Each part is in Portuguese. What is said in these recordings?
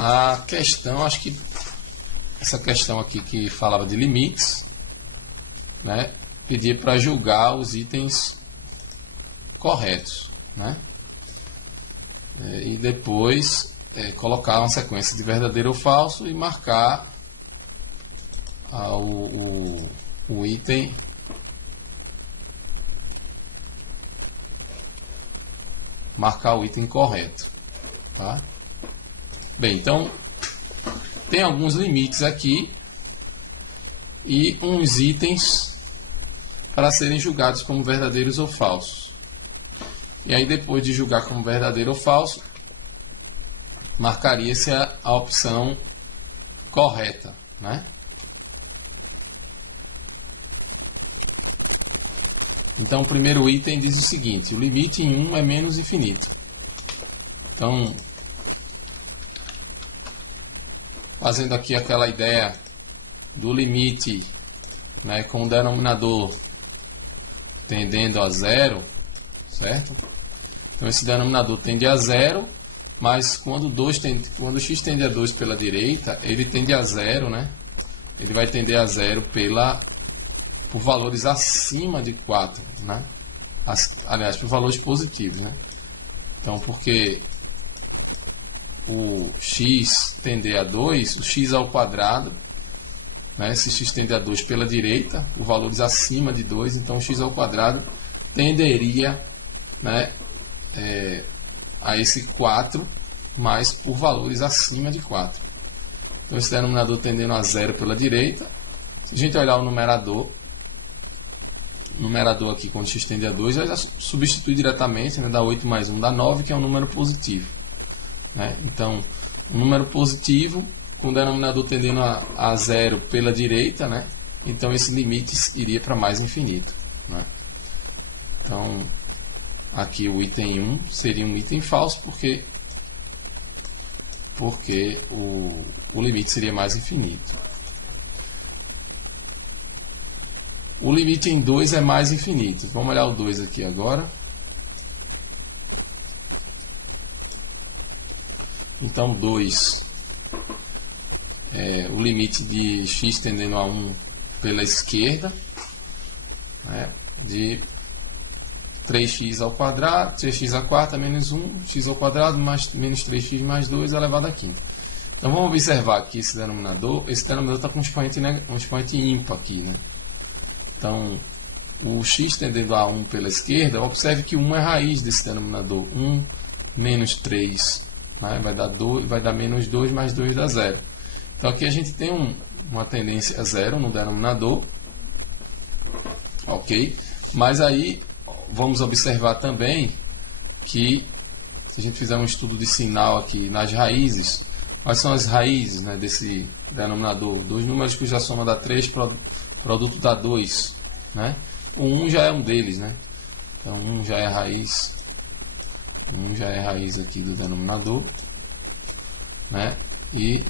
a questão, acho que essa questão aqui que falava de limites, né, pedia para julgar os itens corretos, né, e depois colocar uma sequência de verdadeiro ou falso e marcar o item correto, tá? Bem, então tem alguns limites aqui e uns itens para serem julgados como verdadeiros ou falsos. E aí, depois de julgar como verdadeiro ou falso, marcaria-se a opção correta, né? Então, o primeiro item diz o seguinte: o limite em 1 é menos infinito. Então, fazendo aqui aquela ideia do limite, né, com o denominador tendendo a zero, certo? Então, esse denominador tende a zero, mas quando x tende a 2 pela direita, ele tende a zero, né? Ele vai tender a zero por valores acima de 4, né? Aliás, por valores positivos, né? Então, porque o x tender a 2, o x ao quadrado, né? Se x tende a 2 pela direita, por valores acima de 2, então o x ao quadrado tenderia, né, a esse 4, mas por valores acima de 4. Então, esse denominador tendendo a zero pela direita. Se a gente olhar o numerador aqui, quando x tende a 2, já substitui diretamente, né, dá 8 mais 1 dá 9, que é um número positivo, né? Então, um número positivo com o denominador tendendo a zero pela direita, né? Então, esse limite iria para mais infinito, né? Então, aqui o item 1 seria um item falso, porque o limite seria mais infinito. O limite em 2 é mais infinito. Vamos olhar o 2 aqui agora. Então, 2 o limite de x tendendo a 1 pela esquerda, né, de 3x ao quadrado, 3x à quarta menos 1, x ao quadrado mais menos 3x mais 2 elevado à quinta. Então, vamos observar aqui esse denominador. Esse denominador está com um expoente ímpar aqui, né? Então, o x tendendo a 1 pela esquerda, observe que 1 é raiz desse denominador. 1 menos 3, né, vai dar menos 2, mais 2 dá 0. Então, aqui a gente tem uma tendência a 0 no denominador. Ok? Mas aí, vamos observar também que, se a gente fizer um estudo de sinal aqui nas raízes, quais são as raízes, né, desse denominador? Dois números cuja soma dá 3, produto dá 2, né? O 1 já é um deles, né? Então, 1 já é raiz. 1 já é raiz aqui do denominador, né? E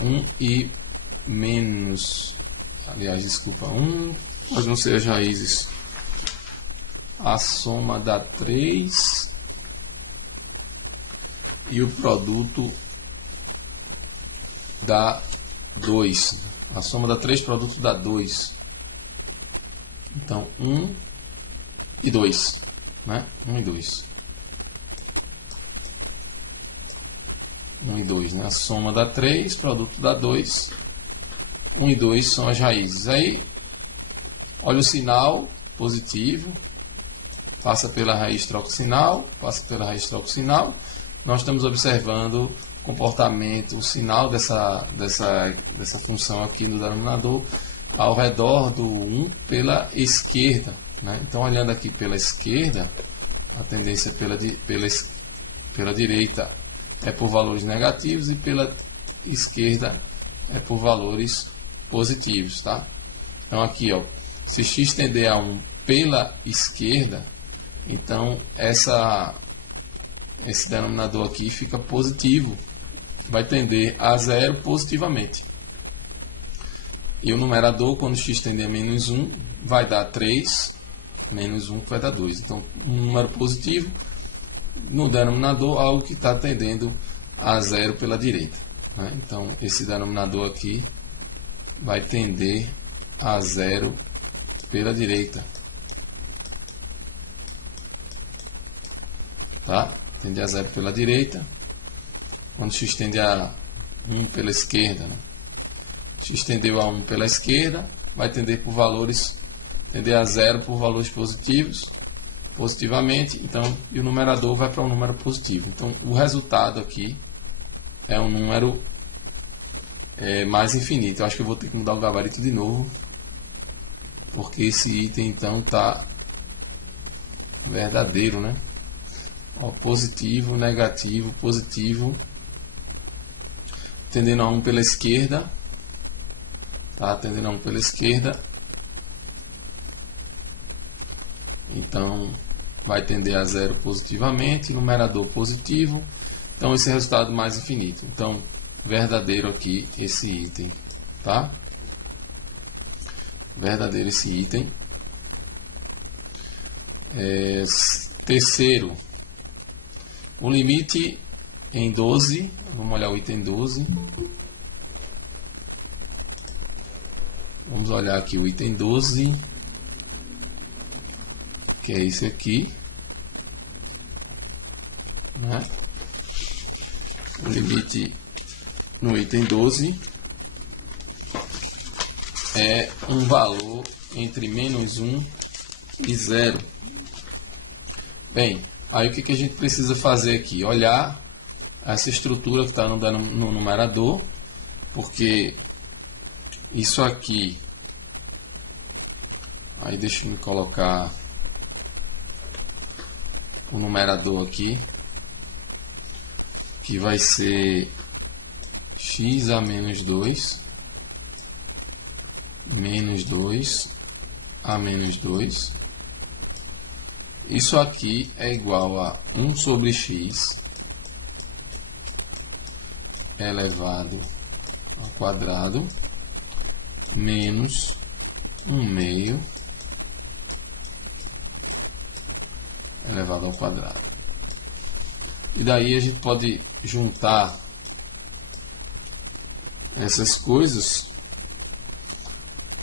1 e menos, aliás, desculpa, 1 pode não ser as raízes. A soma dá 3 e o produto dá 2. A soma dá 3, produto dá 2. Então, 1 e 2, né? 1 e 2. 1 e 2, né? A soma dá 3, produto dá 2. 1 e 2 são as raízes. Aí, olha o sinal positivo. Passa pela raiz, troca o sinal. Passa pela raiz, troca o sinal. Nós estamos observando o comportamento, o sinal dessa função aqui no denominador ao redor do 1 pela esquerda, né? Então, olhando aqui pela esquerda, a tendência pela direita é por valores negativos e pela esquerda é por valores positivos, tá? Então, aqui, ó, se x tender a 1 pela esquerda, então esse denominador aqui fica positivo, vai tender a 0 positivamente. E o numerador, quando x tender a menos 1, vai dar 3, menos 1 que vai dar 2. Então, um número positivo no denominador, algo que está tendendo a zero pela direita, né? Então, esse denominador aqui vai tender a zero pela direita. Tá? Tende a zero pela direita. Quando x tende a 1 pela esquerda, né? X tendeu a 1 pela esquerda, vai tender por valores, tender a zero por valores positivos, positivamente, então, e o numerador vai para um número positivo. Então, o resultado aqui é um número mais infinito. Eu acho que eu vou ter que mudar o gabarito de novo, porque esse item, então, está verdadeiro, né? Ó, positivo, negativo, positivo, tendendo a 1 pela esquerda, tá? Tendendo a 1 pela esquerda, então vai tender a zero positivamente, numerador positivo, então esse é o resultado mais infinito. Então, verdadeiro aqui esse item, tá? Verdadeiro esse item. Terceiro, o limite em 12, vamos olhar o item 12. Vamos olhar aqui o item 12, que é esse aqui, né? O limite no item 12 é um valor entre menos 1 e 0. Bem, aí o que a gente precisa fazer aqui? Olhar essa estrutura que está no numerador, porque isso aqui, aí deixa eu me colocar o numerador aqui, que vai ser x a menos 2, menos 2 a menos 2. Isso aqui é igual a 1 sobre x elevado ao quadrado menos 1/2 elevado ao quadrado. E daí a gente pode juntar essas coisas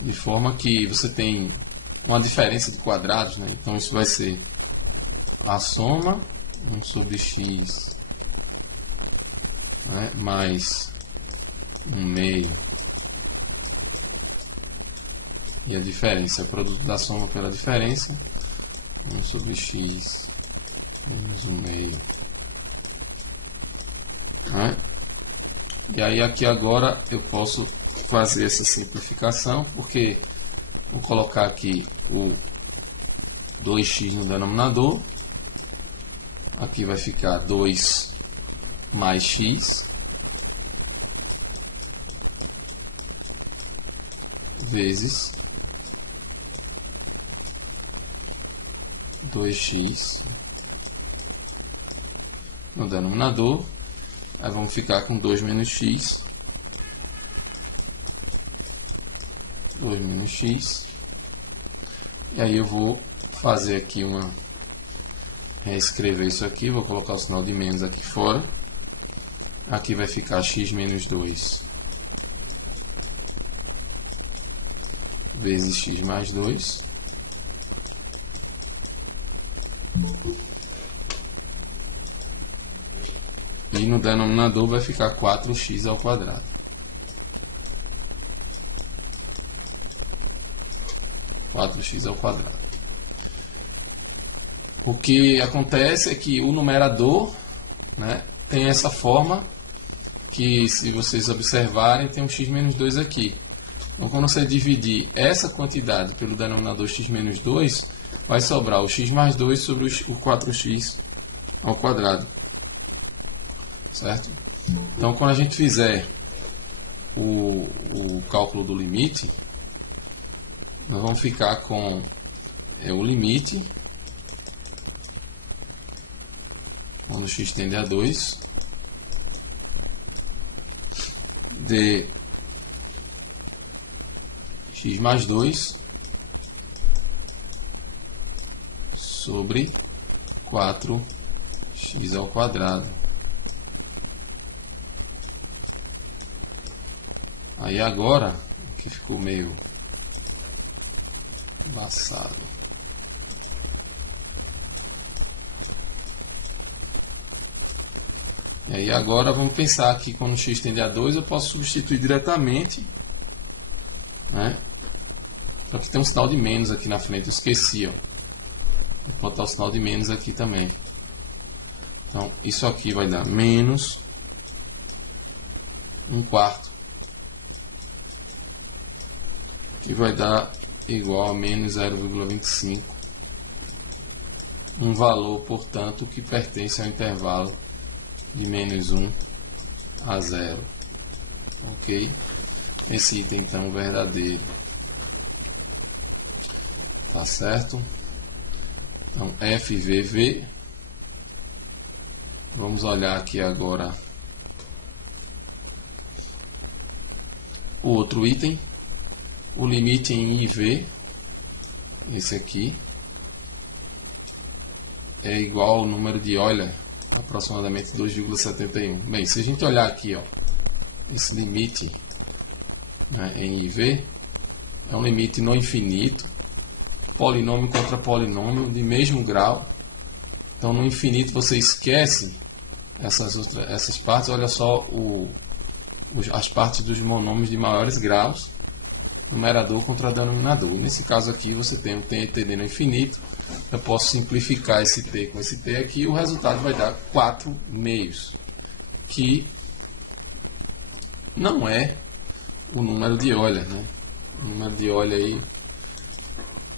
de forma que você tem uma diferença de quadrados, né? Então isso vai ser a soma 1 sobre x, né, mais 1/2 e a diferença, o produto da soma pela diferença, 1 sobre x menos 1/2, né? E aí aqui agora eu posso fazer essa simplificação, porque vou colocar aqui o 2x no denominador, aqui vai ficar 2 mais x vezes 2x no denominador, aí vamos ficar com 2 menos x, 2 menos x, e aí eu vou fazer aqui reescrever isso aqui, vou colocar o sinal de menos aqui fora, aqui vai ficar x menos 2 vezes x mais 2, e no denominador vai ficar 4x ao quadrado. O que acontece é que o numerador, né, tem essa forma que, se vocês observarem, tem um x menos 2 aqui. Então, quando você dividir essa quantidade pelo denominador x menos 2, vai sobrar o x mais 2 sobre o 4x ao quadrado. Certo? Então, quando a gente fizer o cálculo do limite, nós vamos ficar com o limite, quando x tende a 2, de x mais 2 sobre 4x ao quadrado. Aí agora, que ficou meio embaçado. E aí agora vamos pensar que quando x tende a 2 eu posso substituir diretamente, né? Só que tem um sinal de menos aqui na frente, eu esqueci, ó. Vou botar o sinal de menos aqui também. Então isso aqui vai dar menos 1/4, que vai dar igual a menos 0,25, um valor, portanto, que pertence ao intervalo de menos 1 a 0. Ok? Esse item então verdadeiro. Tá certo? Então FVV. Vamos olhar aqui agora o outro item. O limite em IV, esse aqui, é igual ao número de Euler, aproximadamente 2,71. Bem, se a gente olhar aqui, ó, esse limite, né, em IV, é um limite no infinito, polinômio contra polinômio de mesmo grau. Então no infinito você esquece essas partes, olha só as partes dos monômios de maiores graus, numerador contra denominador. E nesse caso aqui você tem um TD no infinito, eu posso simplificar esse T com esse T aqui e o resultado vai dar 4 meios, que não é o número de Euler, né? O número de Euler aí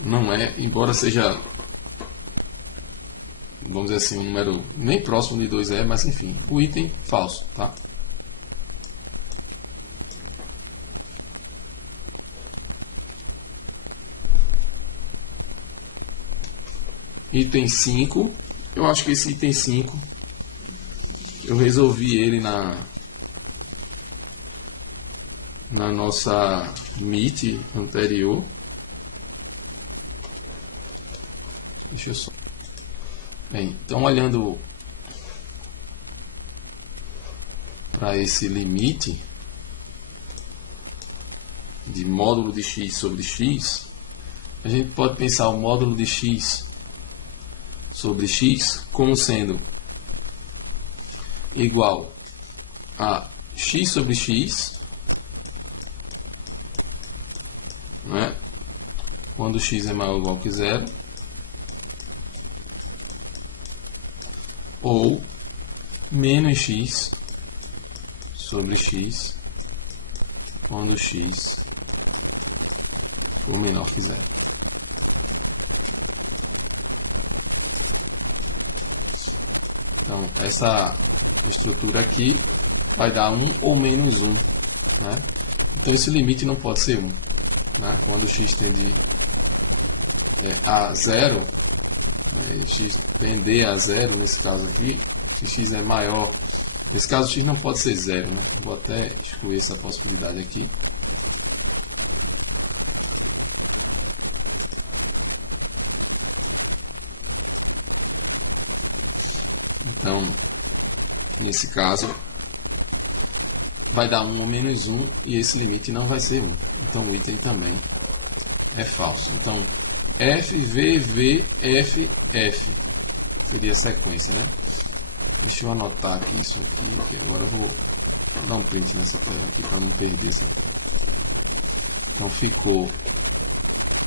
não é, embora seja, vamos dizer assim, um número nem próximo de 2 é, mas enfim, o item falso, tá? Item 5, eu acho que esse item 5, eu resolvi ele na nossa Meet anterior. Deixa eu só... Bem, então olhando para esse limite de módulo de x sobre x, a gente pode pensar o módulo de x sobre x como sendo igual a x sobre x, né? Quando x é maior ou igual que 0, ou menos x sobre x quando x for menor que 0. Então, essa estrutura aqui vai dar 1 ou menos 1, né? Então, esse limite não pode ser 1. Né? Quando x tende a 0, né? X tender a 0, nesse caso aqui, se x é maior, nesse caso x não pode ser 0, né? Vou até excluir essa possibilidade aqui. Então, nesse caso, vai dar 1 ou menos 1 e esse limite não vai ser 1. Então, o item também é falso. Então, F, V, V, F, F seria a sequência, né? Deixa eu anotar aqui isso aqui, que agora eu vou dar um print nessa tela aqui para não perder essa tela. Então, ficou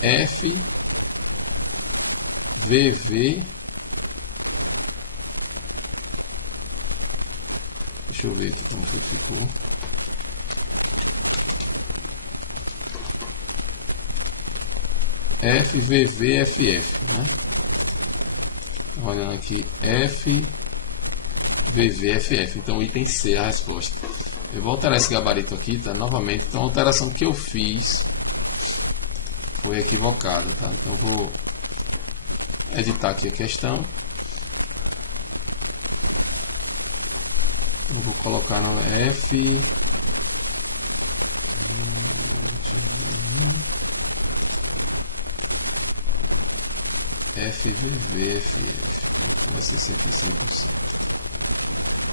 F, V, V. Deixa eu ver aqui como foi que ficou. F, V, V, F, F, né? Olhando aqui, F, V, V, F, F. Então, o item C é a resposta. Eu vou alterar esse gabarito aqui, tá? Novamente. Então, a alteração que eu fiz foi equivocada, tá? Então, vou editar aqui a questão. Então, vou colocar no F, FVV, FF. Então, vai ser esse aqui 100%.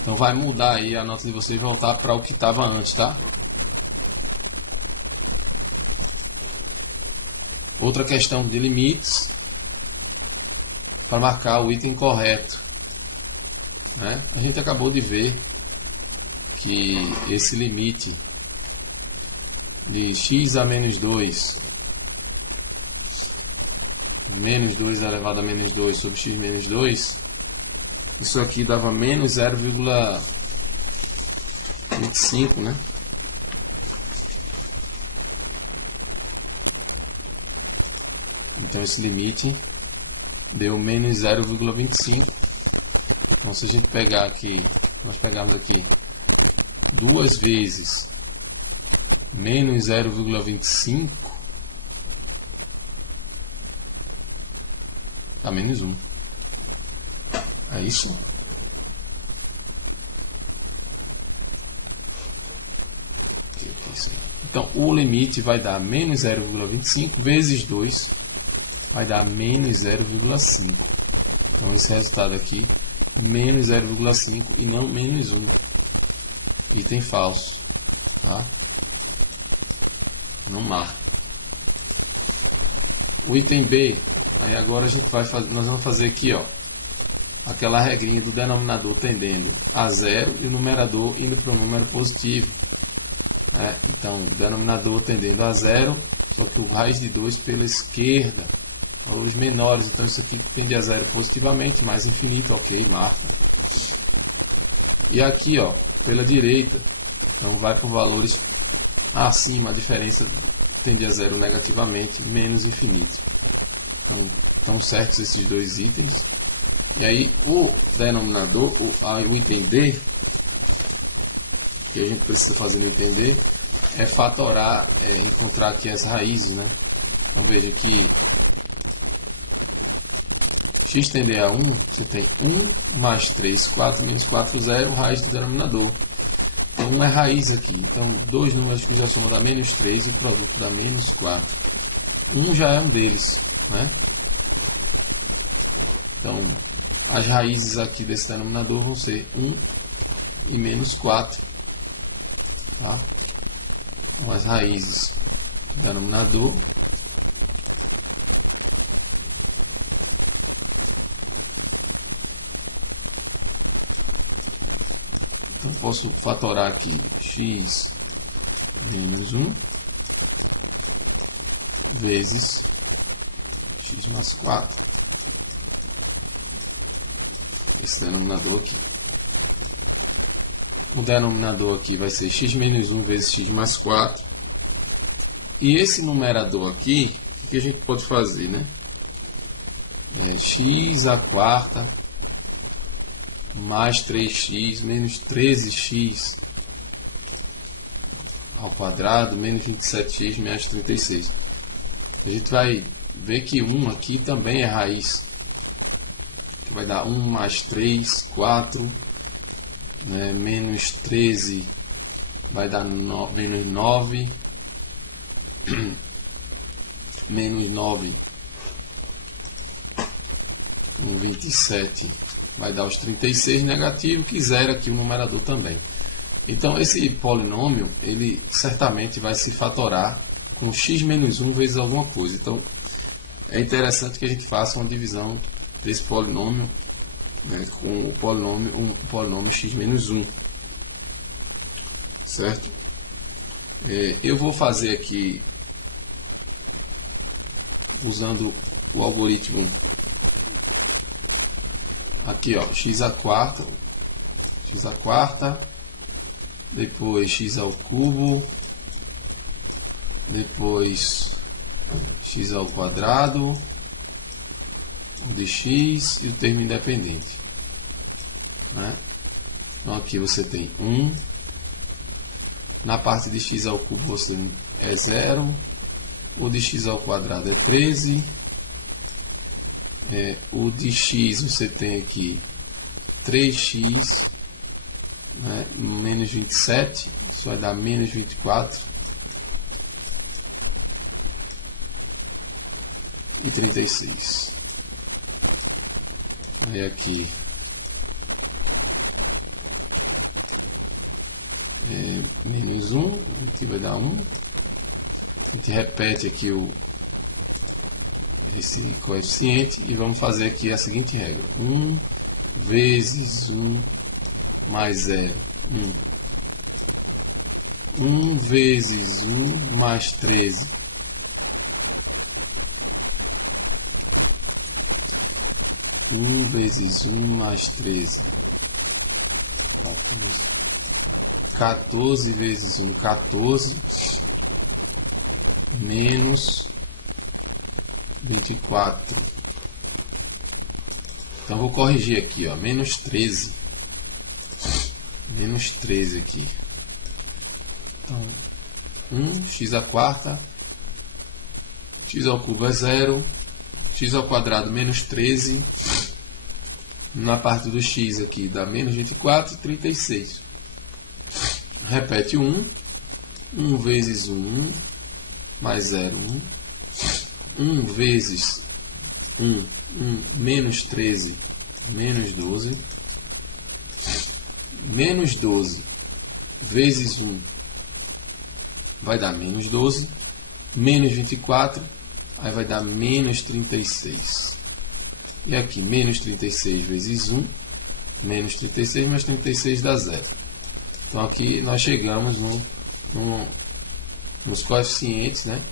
Então, vai mudar aí a nota de vocês voltar para o que estava antes, tá? Outra questão de limites para marcar o item correto, né? A gente acabou de ver que esse limite de x a menos 2 menos 2 elevado a menos 2 sobre x menos 2, isso aqui dava menos 0,25, né? Então esse limite deu menos 0,25. Então se a gente pegar aqui, nós pegamos aqui duas vezes menos 0,25, dá menos 1. É isso? Então o limite vai dar menos 0,25 vezes 2 vai dar menos 0,5. Então esse resultado aqui, menos 0,5 e não menos 1. Item falso, tá? Não marca. O item B, aí agora a gente vai fazer, nós vamos fazer aqui, ó, aquela regrinha do denominador tendendo a 0 e o numerador indo para o número positivo. Então, denominador tendendo a 0, só que o raiz de 2 pela esquerda, valores menores. Então isso aqui tende a 0 positivamente, mais infinito, ok, marca. E aqui, ó, pela direita, então vai por valores acima, a diferença tende a 0 negativamente, menos infinito. Então, estão certos esses dois itens. E aí o denominador, o item D, que a gente precisa fazer no item D, é fatorar, encontrar aqui as raízes, né? Então veja que x tender a 1, você tem 1 mais 3, 4 menos 4, 0, raiz do denominador. Então 1 é raiz aqui. Então dois números que já somam dá menos 3 e o produto dá menos 4. 1 já é um deles, né? Então as raízes aqui desse denominador vão ser 1 e menos 4. Tá? Então as raízes do denominador então posso fatorar aqui x menos 1 vezes x mais 4. Esse denominador aqui. O denominador aqui vai ser x menos 1 vezes x mais 4. E esse numerador aqui, o que a gente pode fazer, né? X à quarta mais 3x menos 13x ao quadrado menos 27x menos 36. A gente vai ver que 1 aqui também é raiz. Que vai dar 1 mais 3, 4, né, menos 13 vai dar menos 9, menos 9, 27 vai dar os 36 negativo, que zera aqui o numerador também. Então esse polinômio, ele certamente vai se fatorar com x menos 1 vezes alguma coisa. Então é interessante que a gente faça uma divisão desse polinômio, né, com o polinômio x menos 1, certo? Eu vou fazer aqui usando o algoritmo aqui, ó, x à quarta, depois x ao cubo, depois x ao quadrado, o de x e o termo independente, né? Então aqui você tem 1, na parte de x ao cubo você é 0, o de x ao quadrado é 13, o de x você tem aqui 3x, né, menos 27, isso vai dar menos 24 e 36. Aí aqui menos 1, aqui vai dar 1. A gente repete aqui esse coeficiente e vamos fazer aqui a seguinte regra: 1 vezes 1 mais 0, 1. 1 vezes 1 mais 13. 1 vezes 1 mais 13. 14. 14 vezes 1, 14. Menos 24. Então vou corrigir aqui, ó, menos 13. Menos 13 aqui. Então, 1, x à quarta, x ao cubo é 0, x ao quadrado menos 13, na parte do x aqui dá menos 24 e 36. Repete 1, 1 vezes 1, mais 0, 1, 1 vezes 1, menos 13, menos 12, menos 12 vezes 1 vai dar menos 12, menos 24, aí vai dar menos 36. E aqui, menos 36 vezes 1, menos 36 mais 36 dá 0. Então aqui nós chegamos nos coeficientes, né,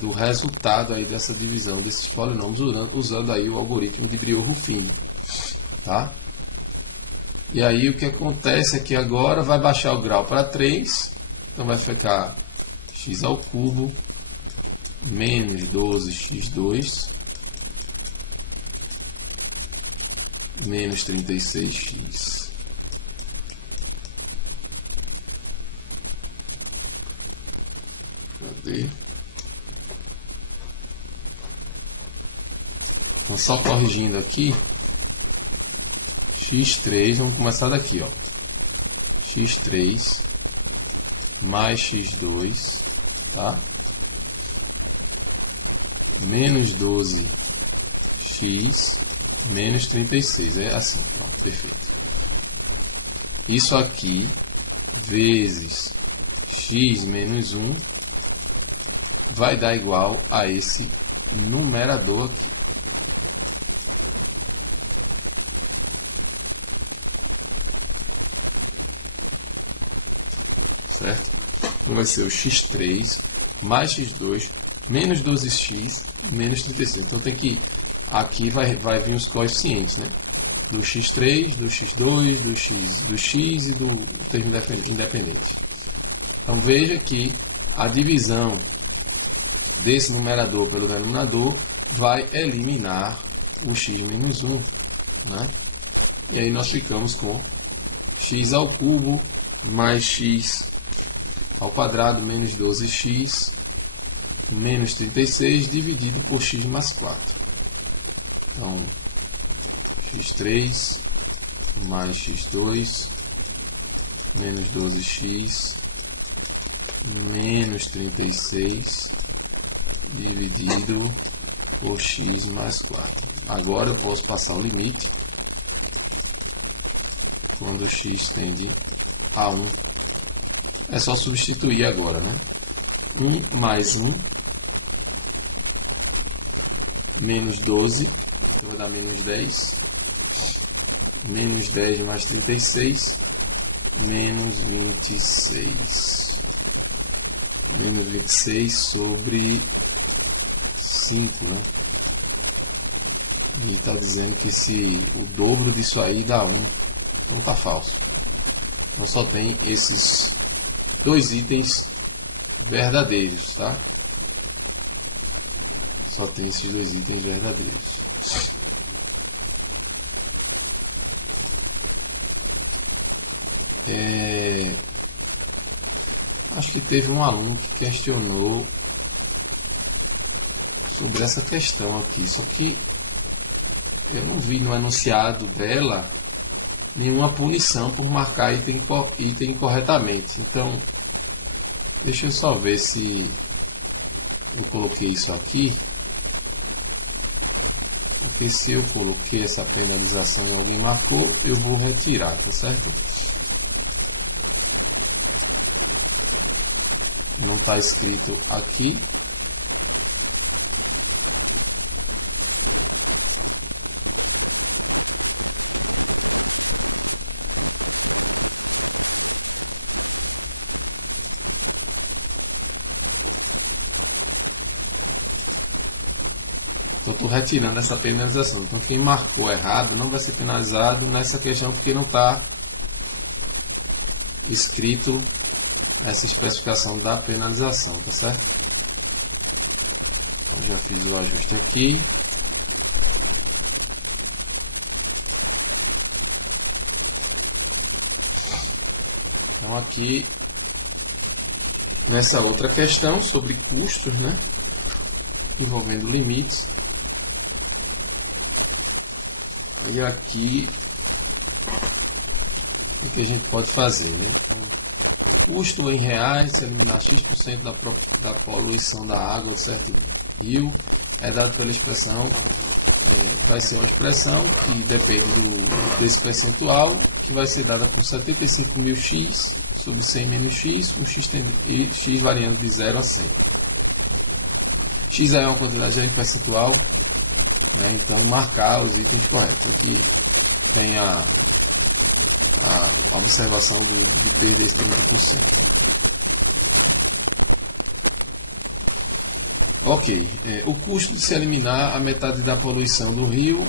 do resultado aí dessa divisão desses polinômios usando aí o algoritmo de Briot-Ruffini, tá? E aí o que acontece é que agora vai baixar o grau para 3, então vai ficar x ao cubo menos 12x2 menos 36x. Cadê? Então só corrigindo aqui, x3, vamos começar daqui, ó, x3 mais x2, tá? Menos 12x menos 36, é assim, pronto, perfeito. Isso aqui vezes x menos 1 vai dar igual a esse numerador aqui. Certo? Então vai ser o x3 mais x2 menos 12x menos 36. Então tem que, aqui vai vir os coeficientes, né? Do x3, do x2, do x e do termo independente. Então veja que a divisão desse numerador pelo denominador vai eliminar o x menos 1, né? E aí nós ficamos com x ao cubo mais x ao quadrado menos 12x menos 36 dividido por x mais 4. Então, x3 mais x2 menos 12x menos 36 dividido por x mais 4. Agora eu posso passar o limite quando x tende a 1. É só substituir agora, né? 1 mais 1 menos 12, então vai dar menos 10. Menos 10 mais 36, menos 26. Menos 26 sobre 5, né? E está dizendo que o dobro disso aí dá 1. Então tá falso. Então só tem esses dois itens verdadeiros, tá? Só tem esses dois itens verdadeiros. Acho que teve um aluno que questionou sobre essa questão aqui, só que eu não vi no enunciado dela nenhuma punição por marcar item incorretamente. Então, deixa eu só ver se eu coloquei isso aqui. Porque se eu coloquei essa penalização e alguém marcou, eu vou retirar, tá certo? Não está escrito aqui. Então estou retirando essa penalização. Então quem marcou errado não vai ser penalizado nessa questão porque não está escrito essa especificação da penalização, tá certo? Então já fiz o ajuste aqui. Então aqui nessa outra questão sobre custos, né, envolvendo limites, aí aqui o que a gente pode fazer, né? Então, custo em reais, se eliminar X% da poluição da água de certo rio, é dado pela expressão, vai ser uma expressão que depende desse percentual, que vai ser dada por 75.000x sobre 100 menos x, com x variando de 0 a 100. X é uma quantidade em percentual, né? Então marcar os itens corretos. Aqui tem a observação de perder esse 30%. Ok, o custo de se eliminar a metade da poluição do rio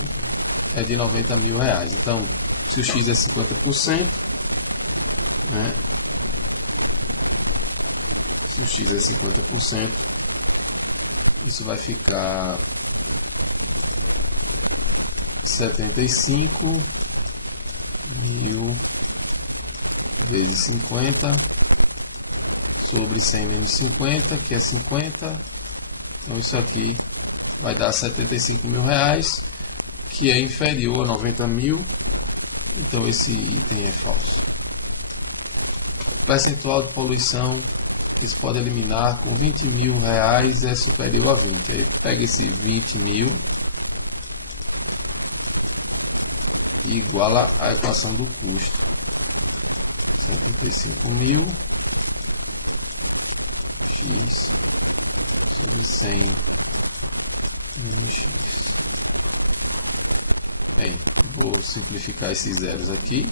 é de R$90.000. Então, se o X é 50%, né? Se o X é 50%, isso vai ficar 75.000 vezes 50 sobre 100 menos 50, que é 50. Então isso aqui vai dar R$75.000, que é inferior a 90.000. Então esse item é falso. O percentual de poluição que se pode eliminar com R$20.000 é superior a 20. Aí pega esse 20.000 e iguala a equação do custo. 75.000 x sobre 100 menos x. Bem, vou simplificar esses zeros aqui.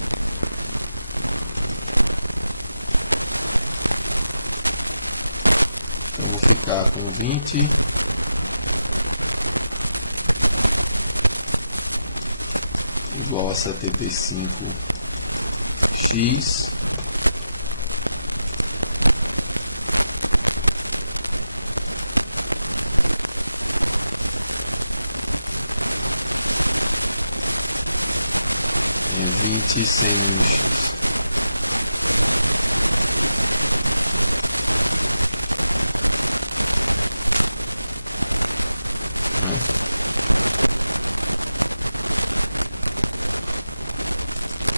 Então vou ficar com 20 igual a 75x é 20 100 menos x. Né?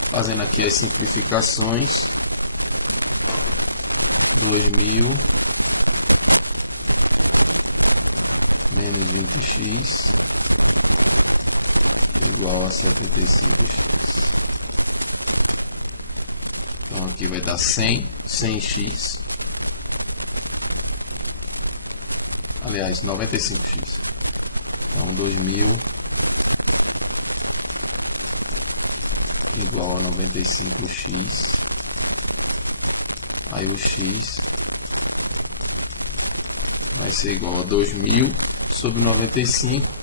Fazendo aqui as simplificações, 2.000 menos 20x igual a 75x. Então aqui vai dar 100x, aliás 95x. Então 2.000 igual a 95x, aí o x vai ser igual a 2.000 sobre 95,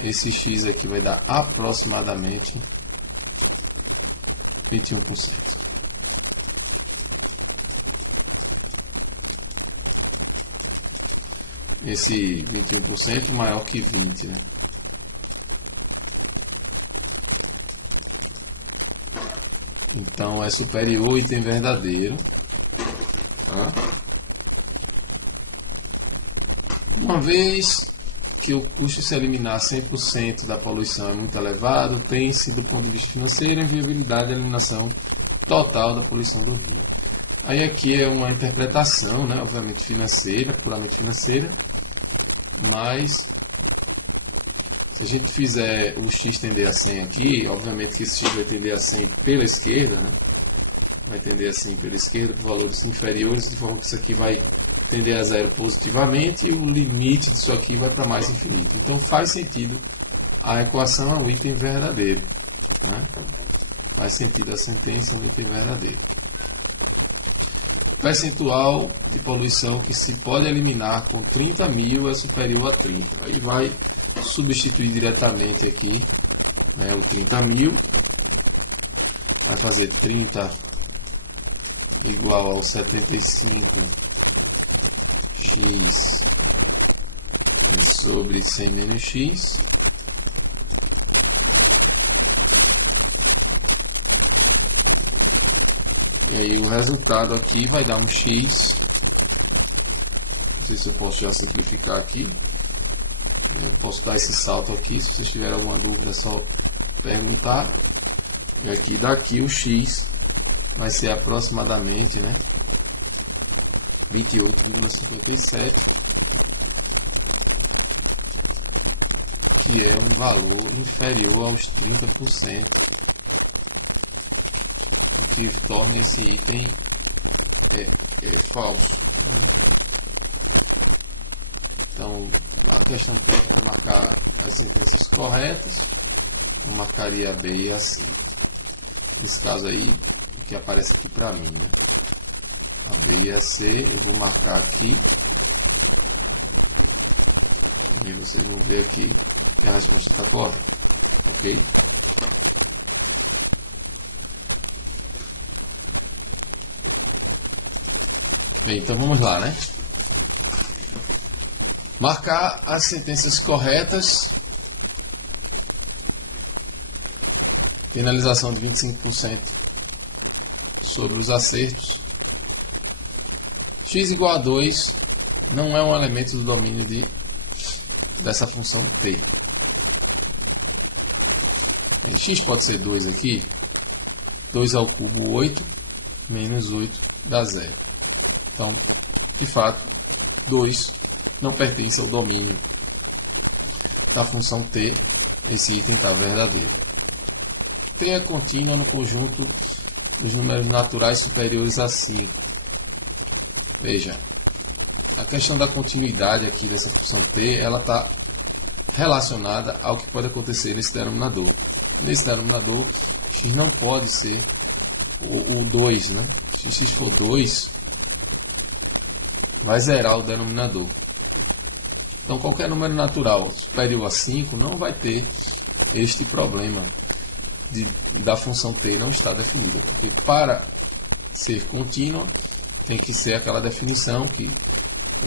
esse x aqui vai dar aproximadamente 21%. Esse 21% maior que 20, né? Então é superior ao item verdadeiro. Tá? Uma vez que o custo de se eliminar 100% da poluição é muito elevado, tem-se, do ponto de vista financeiro, a inviabilidade da eliminação total da poluição do rio. Aí aqui é uma interpretação, né, obviamente financeira, puramente financeira, mas se a gente fizer o x tender a 100 aqui, obviamente que esse x vai tender a 100 pela esquerda, né? Vai tender a 100 pela esquerda por valores inferiores, de forma que isso aqui vai tender a zero positivamente e o limite disso aqui vai para mais infinito. Então faz sentido, a equação é um item verdadeiro, né? Faz sentido a sentença é um item verdadeiro. O percentual de poluição que se pode eliminar com 30.000 é superior a 30. Aí vai substituir diretamente aqui, né, o 30.000. Vai fazer 30 igual ao 75x sobre 100 menos x. E aí o resultado aqui vai dar um x. Não sei se eu posso já simplificar aqui. Eu posso dar esse salto aqui. Se vocês tiverem alguma dúvida é só perguntar. E aqui daqui o x vai ser aproximadamente, né, 28,57, que é um valor inferior aos 30%, o que torna esse item falso, né? Então a questão técnica é marcar as sentenças corretas. Eu marcaria a B e a C. Nesse caso aí, o que aparece aqui para mim, né? A B e a C, eu vou marcar aqui. E vocês vão ver aqui que a resposta está correta. Ok? Bem, então vamos lá, né? Marcar as sentenças corretas. Penalização de 25% sobre os acertos. X igual a 2 não é um elemento do domínio dessa função t. X pode ser 2 aqui. 2 ao cubo 8, menos 8 dá 0. Então, de fato, 2 não pertence ao domínio da função t. Esse item está verdadeiro. T é contínua no conjunto dos números naturais superiores a 5. Veja, a questão da continuidade aqui dessa função t, ela está relacionada ao que pode acontecer nesse denominador. Nesse denominador, x não pode ser o 2, né? Se x for 2, vai zerar o denominador. Então, qualquer número natural superior a 5 não vai ter este problema da função t não está definida, porque para ser contínua tem que ser aquela definição que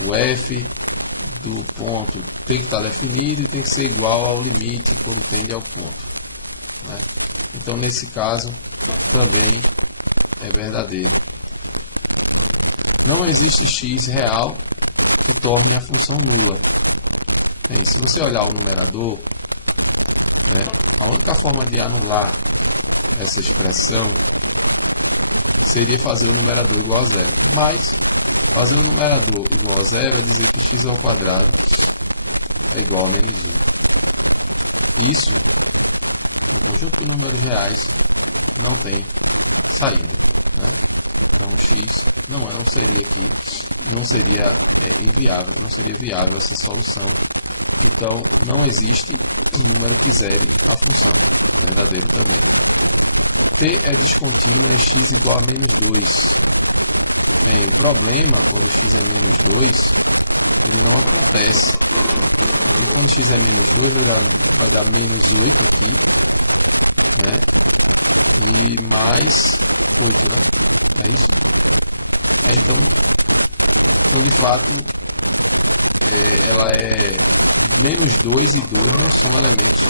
o f do ponto tem que estar definido e tem que ser igual ao limite quando tende ao ponto, né? Então nesse caso também é verdadeiro. Não existe x real que torne a função nula. Bem, se você olhar o numerador, né, a única forma de anular essa expressão seria fazer o numerador igual a zero. Mas fazer o numerador igual a zero é dizer que x ao quadrado é igual a menos 1. Isso, no conjunto de números reais, não tem saída, né? Então x não seria inviável, não seria viável essa solução. Então, não existe um número que zere a função. Verdadeiro também. T é descontínua em x igual a menos 2. Bem, o problema, quando x é menos 2, ele não acontece. Porque quando x é menos 2, vai dar menos 8 aqui, né? E mais 8, né? É isso? Então, de fato, ela é menos 2 e 2 não são elementos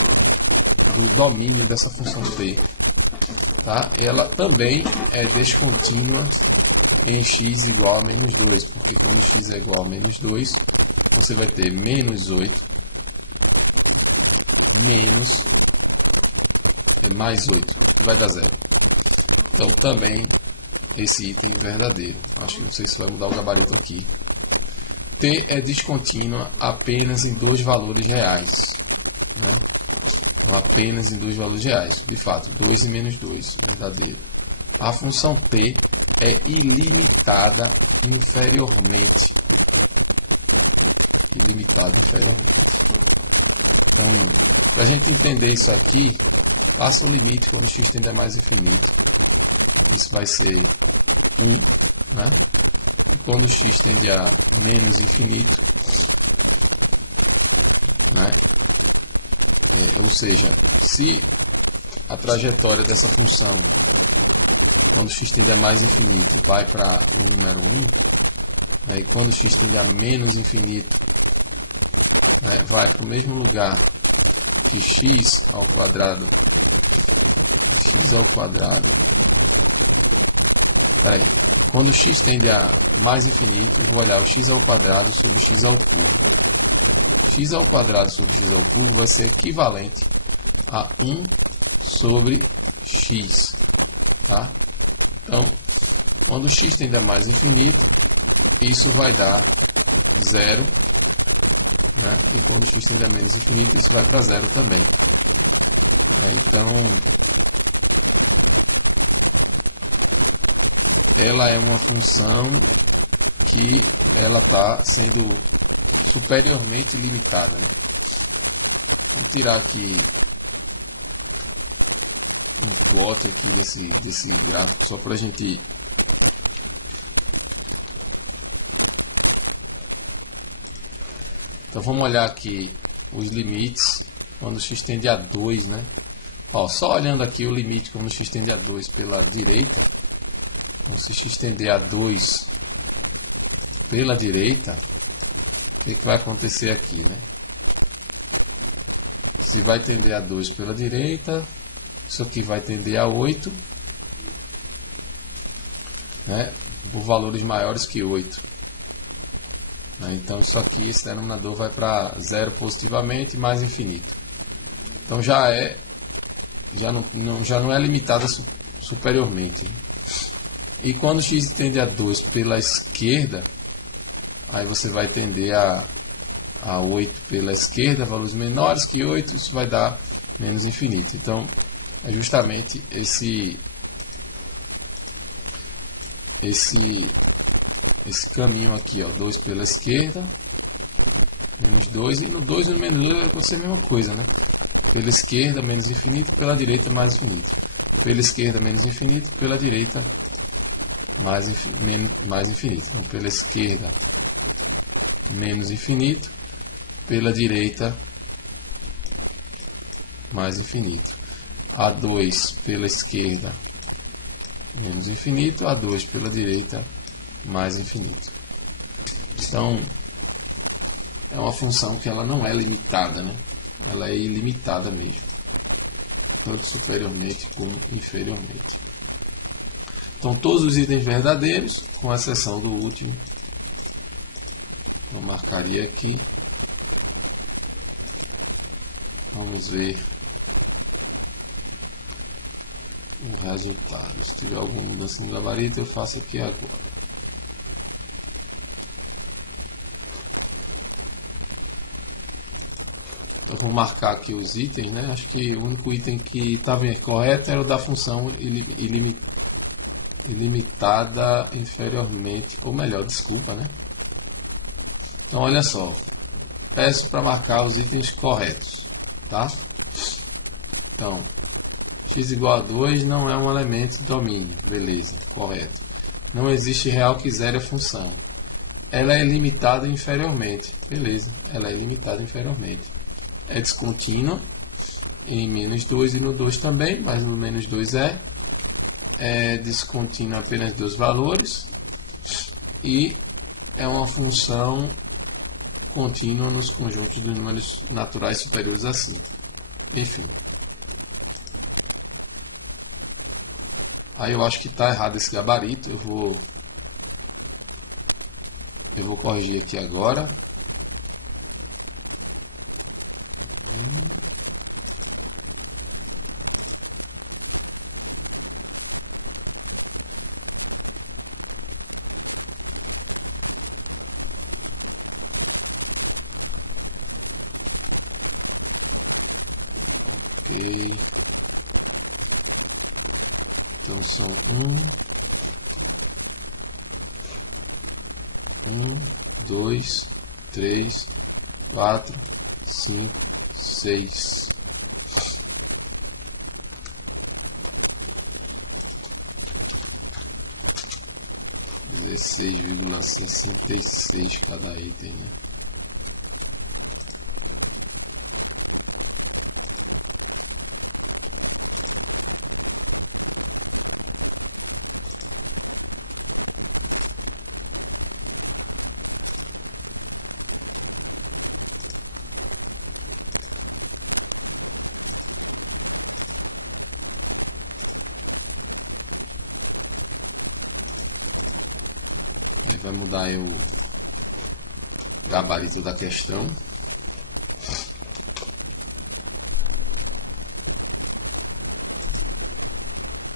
do domínio dessa função t. Tá? Ela também é descontínua em x igual a menos 2, porque quando x é igual a menos 2, você vai ter menos 8 menos mais 8, que vai dar 0. Então também esse item é verdadeiro. Acho que não sei se vai mudar o gabarito aqui. T é descontínua apenas em dois valores reais, né? Apenas em dois valores reais. De fato, 2 e menos 2, verdadeiro. A função t é ilimitada inferiormente. Ilimitada inferiormente. Então, para a gente entender isso aqui, faça o limite quando x tende a mais infinito. Isso vai ser 1, né? E quando x tende a menos infinito, né? ou seja, se a trajetória dessa função, quando x tende a mais infinito, vai para o número 1, aí quando x tende a menos infinito, vai para o mesmo lugar que x ao quadrado, quando x tende a mais infinito, eu vou olhar o x ao quadrado sobre x ao cubo. X ao quadrado sobre x ao cubo vai ser equivalente a 1 sobre x, tá? Então, quando x tende a mais infinito, isso vai dar 0, né? E quando x tende a menos infinito, isso vai para 0 também. Então, ela é uma função que ela está sendo superiormente limitada, né? Vamos tirar aqui um plot aqui desse gráfico só para a gente então vamos olhar aqui os limites quando x tende a 2, né? Só olhando aqui o limite quando x tende a 2 pela direita. Então, se x tender a 2 pela direita, o que vai acontecer aqui, né? Se vai tender a 2 pela direita, isso aqui vai tender a 8, né? Por valores maiores que 8. Então, isso aqui, esse denominador vai para 0 positivamente mais infinito. Então, já não é limitada superiormente. E quando x tende a 2 pela esquerda, aí você vai tender a 8 pela esquerda, valores menores que 8, isso vai dar menos infinito. Então, é justamente esse caminho aqui, 2 pela esquerda, menos 2, e no 2 e no menos 2 vai acontecer a mesma coisa, né? Pela esquerda, menos infinito, pela direita, mais infinito. Pela esquerda, menos infinito, pela direita, mais infinito. Então, pela esquerda, menos infinito, pela direita, mais infinito. A2 pela esquerda, menos infinito, A2 pela direita, mais infinito. Então, é uma função que ela não é limitada, né? Ela é ilimitada mesmo, tanto superiormente como inferiormente. Então, todos os itens verdadeiros, com exceção do último. Então, marcaria aqui. Vamos ver o resultado. Se tiver alguma mudança no gabarito, eu faço aqui agora. Então, vou marcar aqui os itens, né? Acho que o único item que estava correto era o da função ilimitada inferiormente, ou melhor, desculpa, né? Então, olha só, peço para marcar os itens corretos, tá? Então, x igual a 2 não é um elemento de domínio, beleza, correto. Não existe real que zere a função. Ela é limitada inferiormente, beleza, ela é limitada inferiormente. É descontínua em menos 2 e no 2 também, mas no menos 2 é descontínua apenas dos valores e é uma função contínua nos conjuntos dos números naturais superiores a 5. Enfim. Aí eu acho que está errado esse gabarito, eu vou corrigir aqui agora. Então são 2, 3, 4, 5, 6. $16,66 cada item, né? vai mudar aí o gabarito da questão.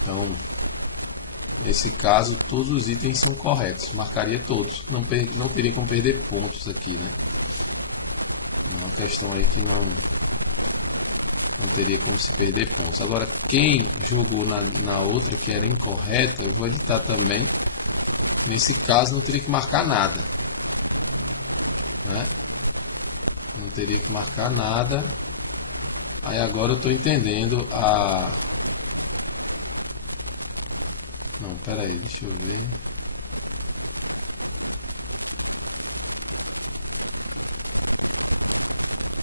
Então, nesse caso, todos os itens são corretos. Marcaria todos. Não teria como perder pontos aqui, né? É uma questão aí que não teria como se perder pontos. Agora, quem jogou na outra que era incorreta, eu vou editar também. Nesse caso, não teria que marcar nada, né? Não teria que marcar nada. Aí agora eu estou entendendo a... Não, pera aí, deixa eu ver.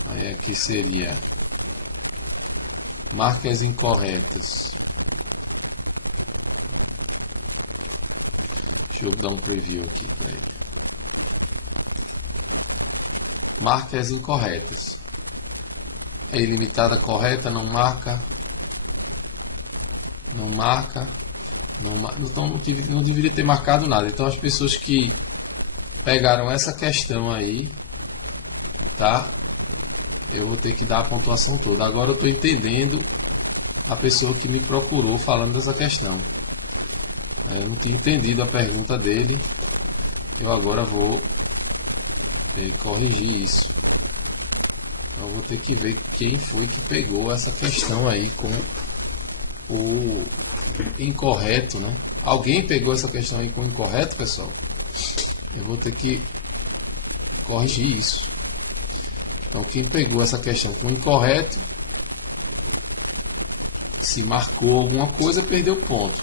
Aí aqui seria marcas incorretas. Deixa eu dar um preview aqui, peraí. Marcas incorretas. É ilimitada correta, não marca. Não marca. Então não deveria ter marcado nada. Então as pessoas que pegaram essa questão aí, tá? Eu vou ter que dar a pontuação toda. Agora eu estou entendendo a pessoa que me procurou falando dessa questão. Eu não tinha entendido a pergunta dele. Eu agora vou corrigir isso. Então eu vou ter que ver quem foi que pegou essa questão aí com o incorreto, né? Alguém pegou essa questão aí com o incorreto, pessoal? Eu vou ter que corrigir isso. Então quem pegou essa questão com o incorreto, se marcou alguma coisa, perdeu ponto.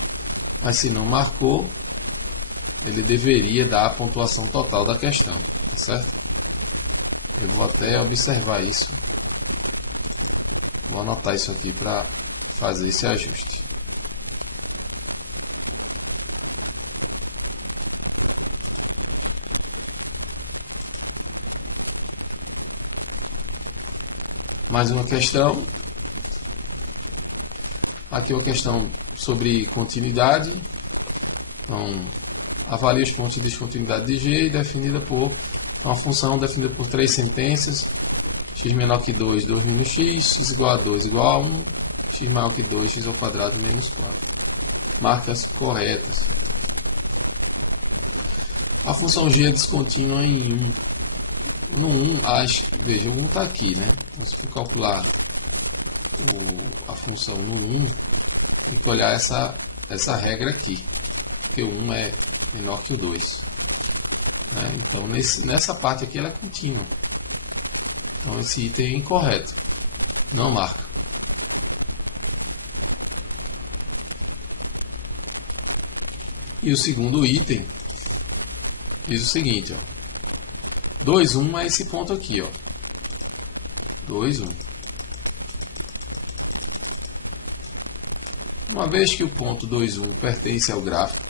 Mas se não marcou, ele deveria dar a pontuação total da questão, tá certo? Eu vou até observar isso. Vou anotar isso aqui para fazer esse ajuste. Mais uma questão. Aqui é uma questão sobre continuidade. Então, avalie os pontos de descontinuidade de G definida por uma função definida por três sentenças. X menor que 2, 2 menos x, x igual a 2 igual a 1, x maior que 2, x ao quadrado menos 4. Marcas corretas. A função G é descontínua em 1. No 1, veja, o 1 está aqui, né? Então, se for calcular a função no 1, tem que olhar essa regra aqui, porque o 1 é menor que o 2. Né? Então, nessa parte aqui ela é contínua. Então, esse item é incorreto. Não marca. E o segundo item diz o seguinte, ó. 2, 1 é esse ponto aqui, ó. 2, 1. Uma vez que o ponto 2, 1 pertence ao gráfico,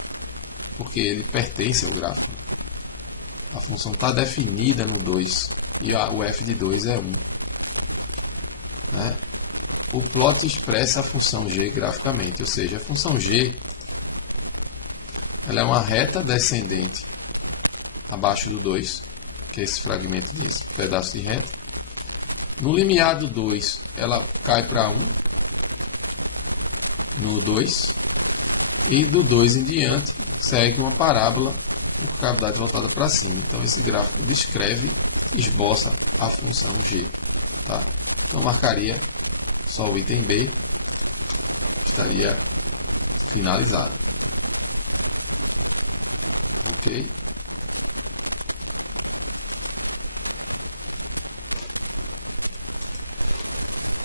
porque ele pertence ao gráfico, a função está definida no 2 e o f de 2 é 1. Né? O plot expressa a função g graficamente, ou seja, a função g ela é uma reta descendente abaixo do 2, que é esse fragmento disso, pedaço de reta. No limiar do 2, ela cai para 1, no 2, e do 2 em diante, segue uma parábola com cavidade voltada para cima. Então, esse gráfico descreve, esboça a função g. Tá? Então, marcaria só o item B, estaria finalizado. Ok?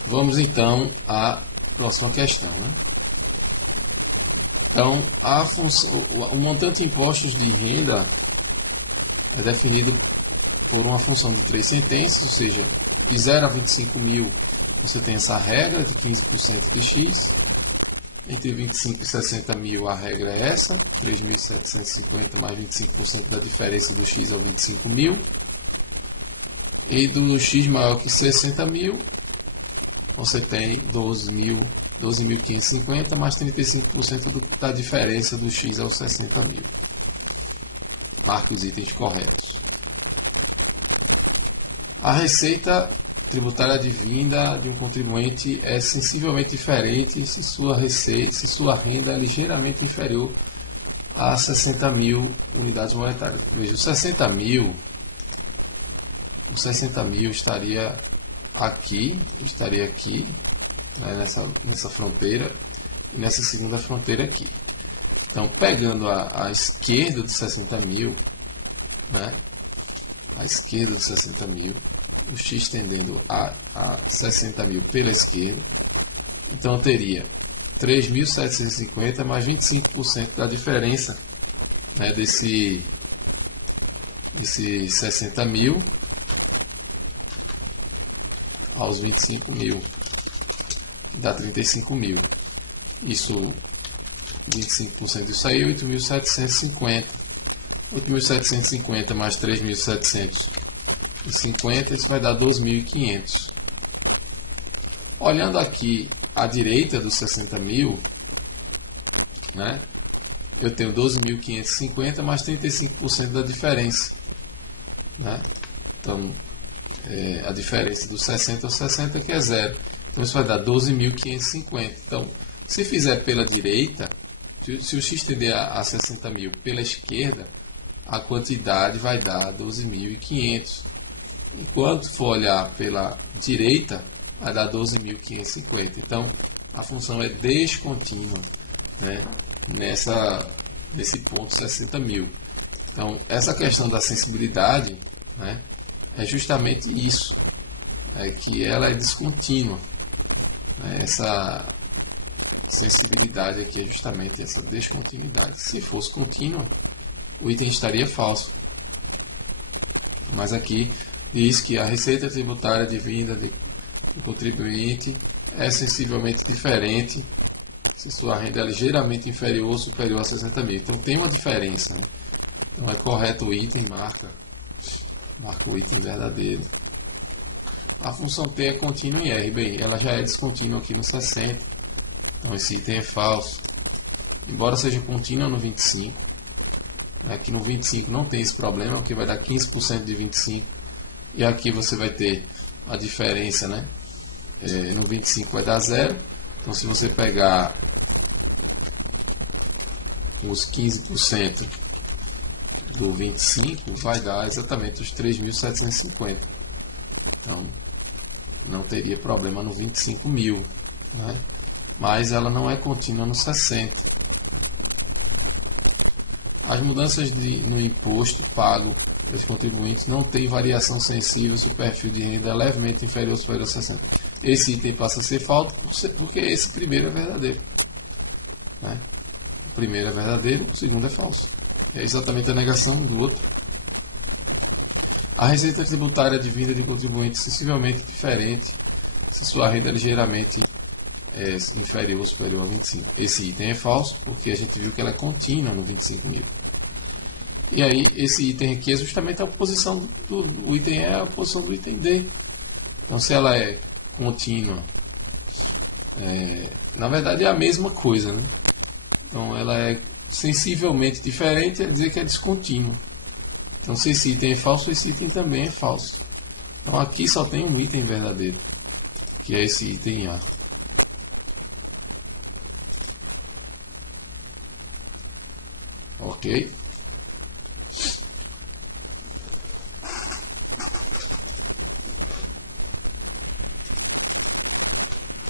Vamos então à próxima questão, né? Então, o montante de impostos de renda é definido por uma função de três sentenças, ou seja, de 0 a 25 mil você tem essa regra de 15% de x, entre 25 e 60 mil a regra é essa, 3.750 mais 25% da diferença do x ao 25 mil, e do x maior que 60 mil, você tem 12.550 mais 35% da diferença do x aos 60 mil. marque os itens corretos. A receita tributária advinda de um contribuinte é sensivelmente diferente se sua renda é ligeiramente inferior a 60.000 unidades monetárias. Veja, os 60.000 estaria aqui, né, nessa fronteira e nessa segunda fronteira aqui. Então, pegando a esquerda de 60.000, né, a esquerda de 60.000, o x tendendo a 60.000 pela esquerda, então eu teria 3.750 mais 25% da diferença, né, desse 60.000 aos 25.000, que dá 35.000. Isso, 25% disso aí, 8.750. 8.750 mais 3.750, isso vai dar 12.500. Olhando aqui à direita dos 60.000, né, eu tenho 12.550 mais 35% da diferença, né? Então, a diferença dos 60 aos 60 que é zero. Então, isso vai dar 12.550. Então, se fizer pela direita, se o x tender a 60.000 pela esquerda, a quantidade vai dar 12.500. Enquanto for olhar pela direita, vai dar 12.550. Então, a função é descontínua, né, nesse ponto 60.000. Então, essa questão da sensibilidade, né, é justamente isso, que ela é descontínua, né? Essa sensibilidade aqui é justamente essa descontinuidade. Se fosse contínua, o item estaria falso. Mas aqui diz que a receita tributária advinda do contribuinte é sensivelmente diferente se sua renda é ligeiramente inferior ou superior a 60.000. Então tem uma diferença, né? Então é correto o item, marca o item verdadeiro. A função T é contínua em R. Bem, ela já é descontínua aqui no 60. Então esse item é falso. Embora seja contínua no 25. Aqui no 25 não tem esse problema, porque vai dar 15% de 25. E aqui você vai ter a diferença, né? No 25 vai dar zero. Então se você pegar os 15% do 25, vai dar exatamente os 3.750. Então, não teria problema no 25.000, né? Mas ela não é contínua no 60. As mudanças no imposto pago pelos contribuintes não têm variação sensível se o perfil de renda é levemente inferior ou superior a 60. Esse item passa a ser falso porque esse primeiro é verdadeiro, né? O primeiro é verdadeiro, o segundo é falso. É exatamente a negação do outro. A receita tributária advinda de um contribuinte sensivelmente diferente se sua renda é ligeiramente inferior ou superior a 25. Esse item é falso porque a gente viu que ela é contínua no 25.000. E aí esse item aqui é justamente a oposição do item E, é a oposição do item D. Então se ela é contínua, na verdade é a mesma coisa, né? Então ela é sensivelmente diferente, quer dizer que é descontínua. Então se esse item é falso, esse item também é falso. Então aqui só tem um item verdadeiro, que é esse item A. Ok?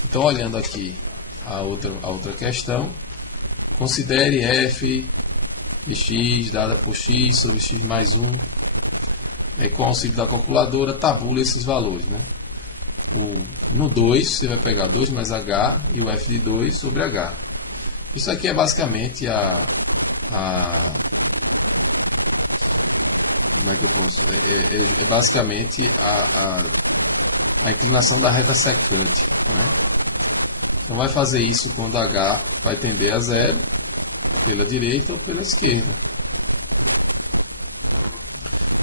Então olhando aqui a outra questão, considere f de x dada por x sobre x mais 1. Com o auxílio da calculadora, tabula esses valores, né? No 2, você vai pegar 2 mais h e o f de 2 sobre h. Isso aqui é basicamente como é que eu posso? É basicamente a inclinação da reta secante, né? Então vai fazer isso quando h vai tender a zero, pela direita ou pela esquerda.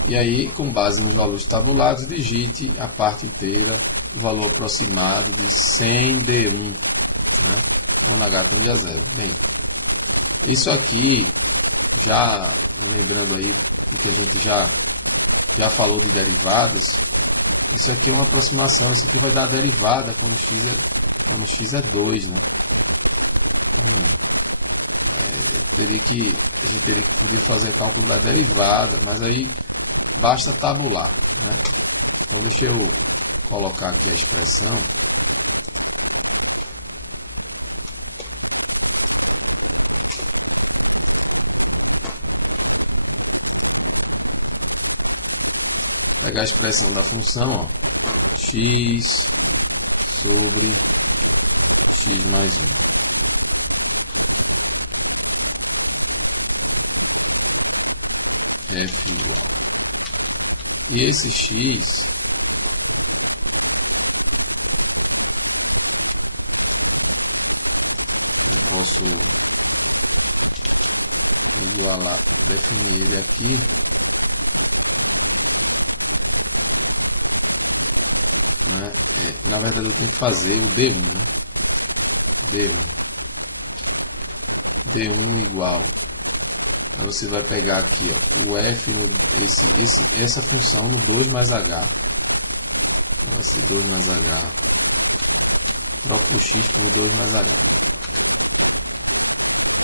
E aí, com base nos valores tabulados, digite a parte inteira, o valor aproximado de 100D1, né? Quando h tende a zero. Bem, isso aqui, já lembrando aí porque a gente já falou de derivadas, isso aqui é uma aproximação, isso aqui vai dar a derivada quando x é 2, né? Então, a gente teria que poder fazer cálculo da derivada, mas aí basta tabular, né? Então deixa eu colocar aqui a expressão. Pegar a expressão da função, ó, x sobre x mais 1. F igual. E esse x eu posso igualar, definir ele aqui. Né? Na verdade eu tenho que fazer o D1, né? D1 igual. Aí você vai pegar aqui, ó, o f, essa função no 2 mais h. Então vai ser 2 mais h. Troca o x por 2 mais h.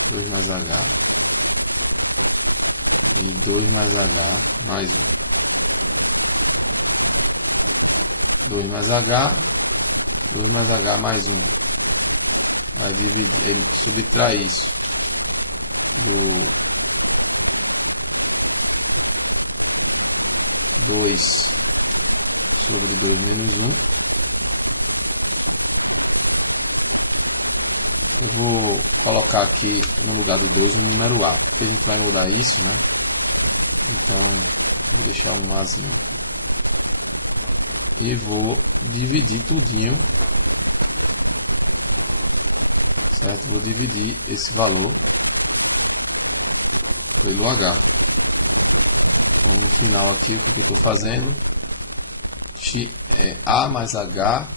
2 mais h. E 2 mais h mais 1. 2 mais h, 2 mais h mais 1. Vai dividir, ele subtrai isso do 2 sobre 2 menos 1. Eu vou colocar aqui no lugar do 2 o número a, porque a gente vai mudar isso, né? Então, vou deixar um azinho aqui. E vou dividir tudinho, certo? Vou dividir esse valor pelo h. Então no final aqui o que eu estou fazendo? A mais h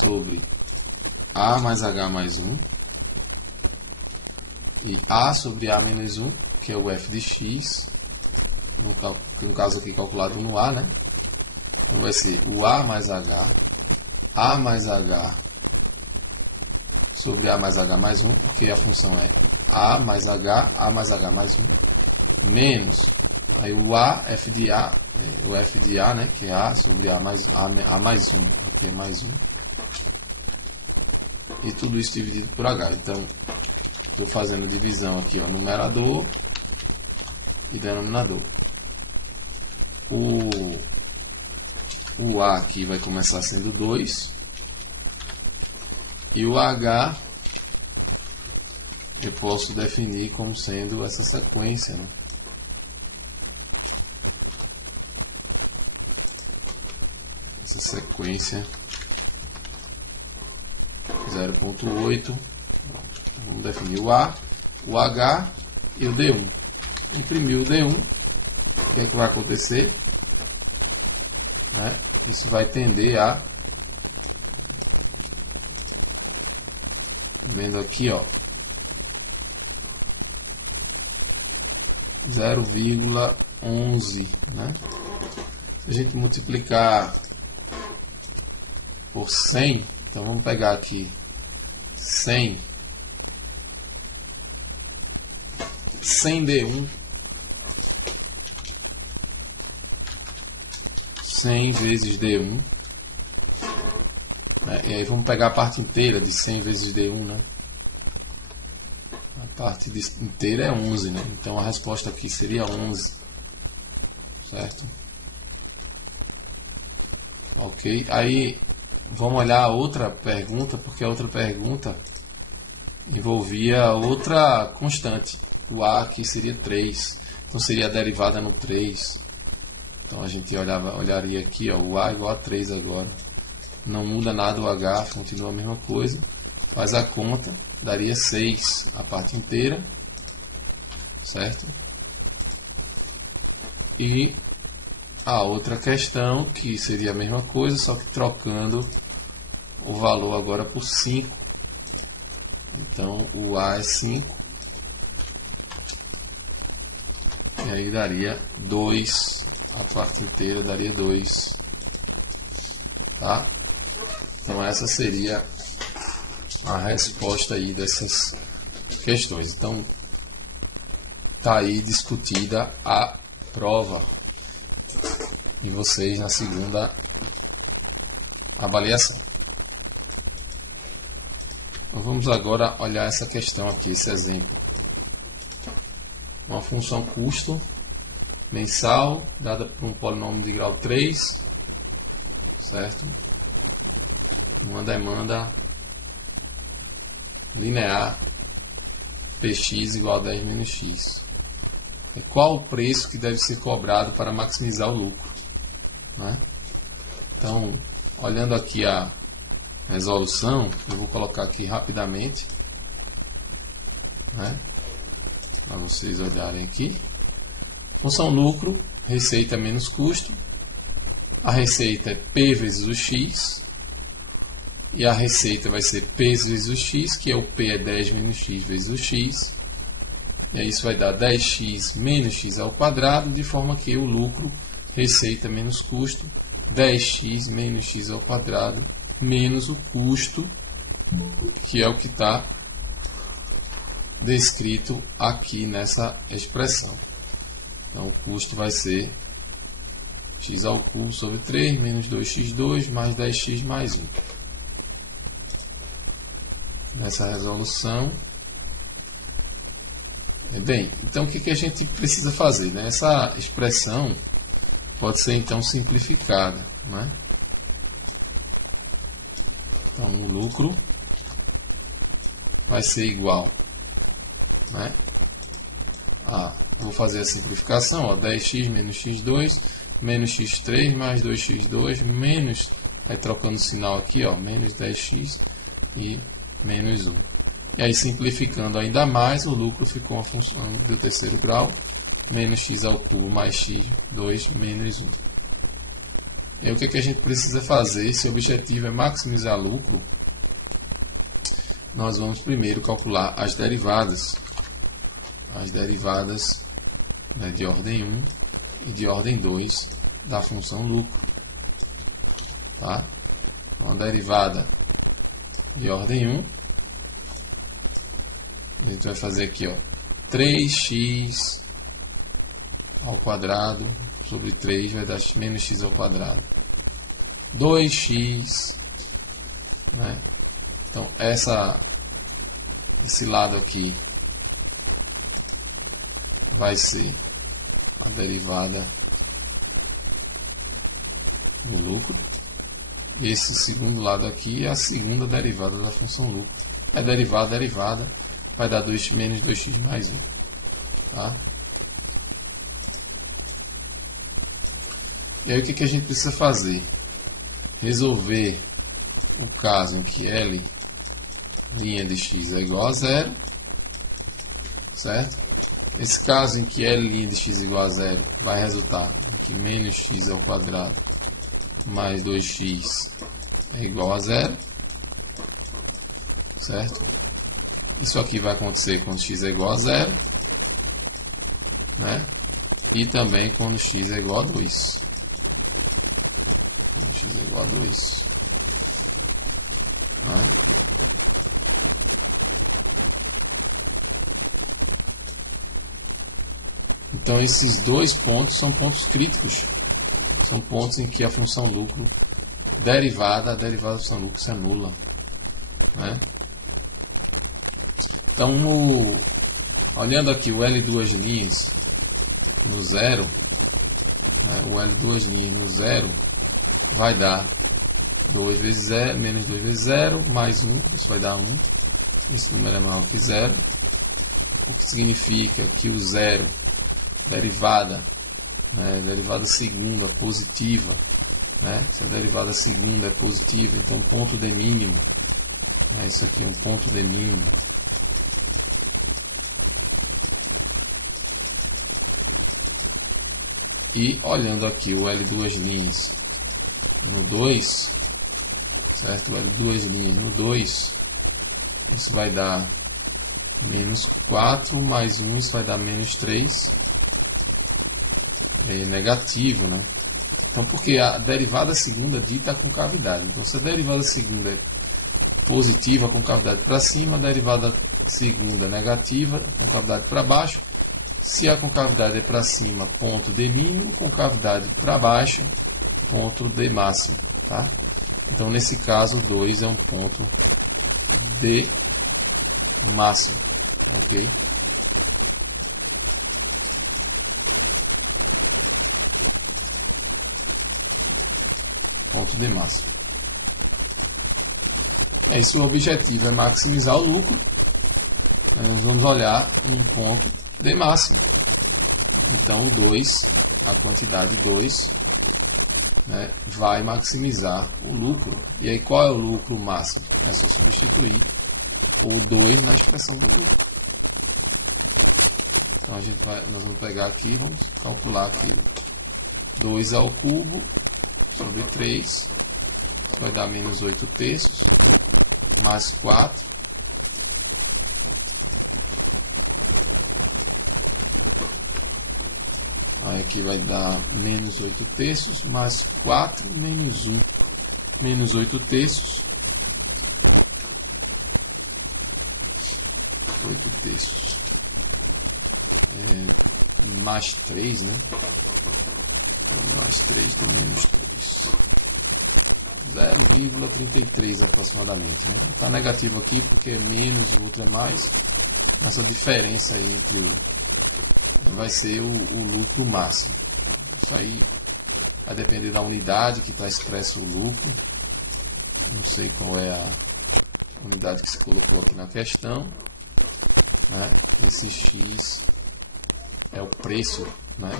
sobre a mais h mais 1 e a sobre a menos 1, que é o f de x, no caso aqui calculado no a, né? Então vai ser o a mais h sobre a mais h mais 1, porque a função é a mais h mais 1, menos, aí o a, f de a, o f de a, né, que é a sobre a mais 1, aqui é mais 1, e tudo isso dividido por h. Então, estou fazendo divisão aqui, ó, numerador e denominador. O a aqui vai começar sendo 2 e o h eu posso definir como sendo essa sequência, né? Essa sequência 0.8. Vamos definir o a, o h e o d1. Imprimir o d1, o que é que vai acontecer? Né? Isso vai tender a, vendo aqui, ó, 0,11, né? Se a gente multiplicar por 100, então vamos pegar aqui 100 D1, 100 vezes D1, né? E aí vamos pegar a parte inteira de 100 vezes D1, né? A parte inteira é 11, né? Então a resposta aqui seria 11, certo? Ok, aí vamos olhar a outra pergunta, porque a outra pergunta envolvia outra constante. O a aqui seria 3, então seria a derivada no 3. Então a gente olharia aqui, ó, o a igual a 3 agora. Não muda nada o h, continua a mesma coisa. Faz a conta, daria 6 a parte inteira, certo? E a outra questão, que seria a mesma coisa, só que trocando o valor agora por 5. Então o a é 5 E aí daria 2, a parte inteira daria 2. Tá? Então essa seria a resposta aí dessas questões. Então tá aí discutida a prova de vocês na segunda avaliação. Então vamos agora olhar essa questão aqui, esse exemplo. Uma função custo mensal dada por um polinômio de grau 3, certo? Uma demanda linear px igual a 10 menos x. Qual o preço que deve ser cobrado para maximizar o lucro, né? Então, olhando aqui a resolução, eu vou colocar aqui rapidamente, né, para vocês olharem aqui. Função lucro, receita menos custo. A receita é P vezes o X. E a receita vai ser P vezes o X, que é o P é 10 menos X vezes o X. E aí isso vai dar 10x menos x ao quadrado, de forma que o lucro, receita menos custo, 10x menos x ao quadrado, menos o custo, que é o que está descrito aqui nessa expressão. Então o custo vai ser x ao cubo sobre 3 menos 2x2 mais 10x mais 1. Nessa resolução. Bem, então o que a gente precisa fazer, né? Essa expressão pode ser então simplificada, né? Então o lucro vai ser igual, né, vou fazer a simplificação, ó, 10x menos x2 menos x3 mais 2x2 menos, aí trocando o sinal aqui, ó, menos 10x e menos 1. E aí, simplificando ainda mais, o lucro ficou uma função do terceiro grau, menos x ao cubo mais x2 menos 1. E aí, o que a gente precisa fazer? Se o objetivo é maximizar lucro, nós vamos primeiro calcular as derivadas. As derivadas, né, de ordem 1 e de ordem 2 da função lucro. Tá? Então, a derivada de ordem 1, a gente vai fazer aqui, ó, 3x ao quadrado sobre 3 vai dar menos x ao quadrado. 2x, né? Então, esse lado aqui vai ser a derivada do lucro. E esse segundo lado aqui é a segunda derivada da função lucro. A derivada vai dar 2 menos 2x mais 1. Tá? E aí o que a gente precisa fazer? Resolver o caso em que L' de x é igual a 0. Certo? Esse caso em que L' de x é igual a 0 vai resultar em que menos x ao quadrado mais 2x é igual a 0. Certo? Isso aqui vai acontecer quando x é igual a 0, né? E também quando x é igual a 2. Quando x é igual a 2. Né? Então esses dois pontos são pontos críticos. São pontos em que a função lucro a derivada da função lucro se anula. Né? Então, olhando aqui o L duas linhas no 0, né, o L duas linhas no 0 vai dar 2 vezes 0, menos 2 vezes 0, mais 1, isso vai dar 1. Esse número é maior que 0, o que significa que o 0, derivada, né, derivada segunda positiva, né, se a derivada segunda é positiva, então ponto de mínimo, né, isso aqui é um ponto de mínimo. E olhando aqui o L duas linhas no 2, certo? O L duas linhas no 2, isso vai dar menos 4 mais 1, isso vai dar menos 3. é negativo, né? Então, porque a derivada segunda dita a concavidade. Então, se a derivada segunda é positiva, a concavidade para cima, a derivada segunda negativa, a concavidade para baixo. Se a concavidade é para cima, ponto D mínimo, concavidade para baixo, ponto D máximo, tá? Então, nesse caso, 2 é um ponto D máximo, ok? Ponto D máximo. E aí, se o objetivo é maximizar o lucro, nós vamos olhar um ponto D máximo. Então, o 2, a quantidade 2, né, vai maximizar o lucro. E aí, qual é o lucro máximo? É só substituir o 2 na expressão do lucro. Então, nós vamos pegar aqui, vamos calcular aqui 2 ao cubo sobre 3, vai dar menos 8 terços, mais 4. Aí aqui vai dar menos 8 terços, mais 4, menos 1. Menos 8 terços. 8 terços. Mais 3, né? Mais 3 dá menos 3. 0,33 aproximadamente, né? Está negativo aqui porque é menos e o outro é mais. Essa diferença aí entre vai ser o lucro máximo. Isso aí vai depender da unidade que está expresso o lucro. Não sei qual é a unidade que se colocou aqui na questão, né? Esse X é o preço, né?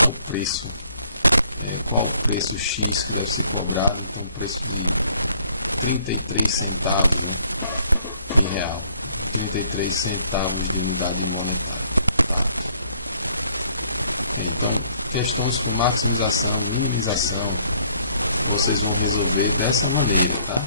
É o preço. Qual o preço X que deve ser cobrado? Então, o preço de 33 centavos, né? Em real. 33 centavos de unidade monetária, tá? Então, questões com maximização, minimização, vocês vão resolver dessa maneira, tá?